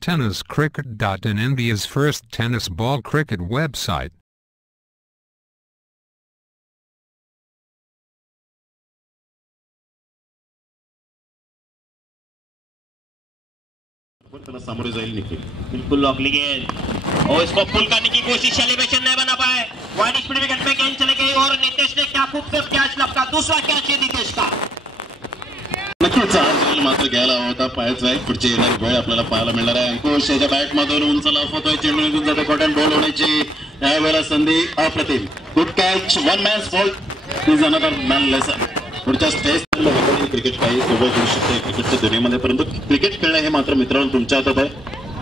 TennisCricket.in, India's first tennis ball cricket website. सामने जाइल निखिल बिल्कुल अगली गेंद और इसको पुल करने की कोशिश सेलिब्रेशन नहीं बना पाए। वाइड स्पीड विकेट पे गेंद चले गई और नितेश ने क्या खूबसूरत कैच लपका। दूसरा कैच है नितेश का। नक्कीच मात्र घ्यायला होता पायाचा आहे। पुढची येणारी बॉल आपल्याला पाहायला मिळणार आहे। अंकुश याच्या बॅट मधून उंच लाफ होतोय। चेंडू निघून जातो। कॉटन बॉल होण्याची यावेळेला संधी अप्रतिम। Good catch one man's fault is another man lesson. पुढच्या स्टेज क्रिकेट काही सोबत होऊ शकते क्रिकेटच्या दुनियेमध्ये, परंतु क्रिकेट खेळणं हे मात्र मित्रांनो तुमच्या हातात आहे।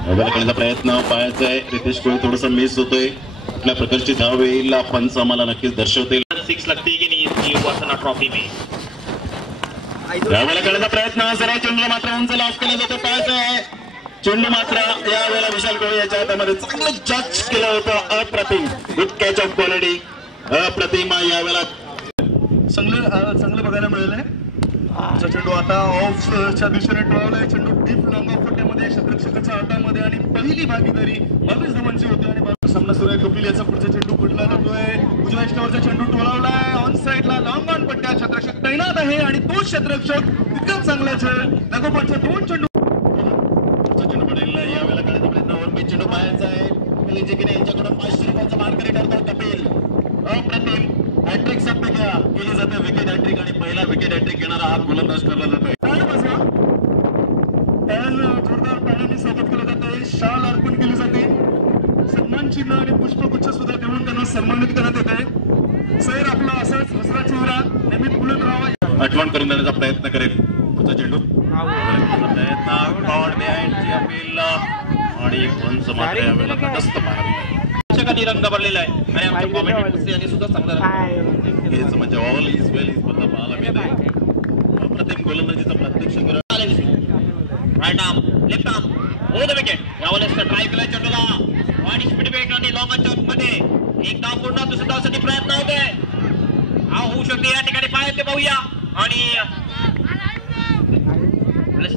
यावेळेला करण्याचा प्रयत्न पाहायचा आहे। रितेश कोहली थोडासा मिस होतोय। कुठल्या प्रकारची धाव येईल पंच आम्हाला नक्कीच दर्शवतील। 6 लगती की नहीं वासना ट्रॉफी में यावेळेला करण्याचा प्रयत्न जरा चेंडू मात्र उंच लाफ केला जातो। पाहायचा आहे चेंडू मात्र यावेळेला विशाल कोहली याच्या हातामध्ये चांगलं जज केलं होतं। अप्रतिम गुड कॅच ऑफ क्वालिटी अप्रतिम। यावेळेला चांगलं बघायला मिळालंय। चेंडू आता ऑफच्या दिशेने टळवलाय। चेंडू डीप लॉंग ऑफ फुट्यामध्ये क्षेत्ररक्षकाच्या हातामध्ये आणि पहिली भागीदारी 22 धावांची होती आणि सामना सुरू आहे। कपिल याचा पुढचा चेंडू पुढला जातोय। उजव्या स्टोअरचा चेंडू टोळवलाय। ऑन साइडला लॉंग ऑन पट्ट्या क्षेत्ररक्षक तैनात आहे आणि तो क्षेत्ररक्षक तितकाच चांगलाच आहे। लागोपाठच्या 2 चेंडू चेंडू पडेल। यावेळेला करण्याचा प्रयत्न वरती चेंडू पाहायचा आहे। कपिल जिंकणे यांच्याकडून 500 रुपयांचा मार्केट ठरतो। कपिल अप्रतिम हॅट्रिक साध्य केली जाते। विकेट हॅट्रिक आणि पहिला विकेट हॅट्रिक घेणारा हा गोलंदाज ठरला जातोय। जोरदार टाळ्यांनी स्वागत केलं जातंय। शाल अर्पण केली जाते। सन्मान चिन्ह आणि पुष्पगुच्छ सुद्धा देऊन त्यांना सन्मानित करण्यात येत आहे। सैर आपला असाच हसरा चेहरा नेहमी फुलत राहावा आठवण करून देण्याचा प्रयत्न करेल। पुढचा चेंडू अपील आणि पंच मात्र यावेळेला तटस्थ पाहायला रंग भरलेला आहे आणि आमच्या कॉमेंटेटर्स यांनी सुद्धा सांगितलं म्हणजे ऑल इज वेल इज बद्दल पाहायला मिळत आहे। अप्रतिम गोलंदाजीचा प्रत्यक्ष right arm left arm over the wicket. यावेळेस ड्राइव्ह केला चेंडूला वाईड स्पीड विकेट आणि लॉंग ऑन मध्ये एक धाव पूर्ण दुसऱ्या धावसाठी प्रयत्न होतोय। हा होऊ शकते या ठिकाणी पाय ते पाहूया आणि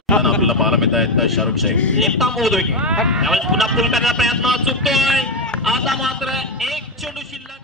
आपल्याला पाहायला मिळत आहेत Shahrukh Shaikh left arm over the wicket. यावेळेस पुन्हा पुल करण्याचा प्रयत्न चुकतोय। आता मात्र एक चेंडू शिल्लक।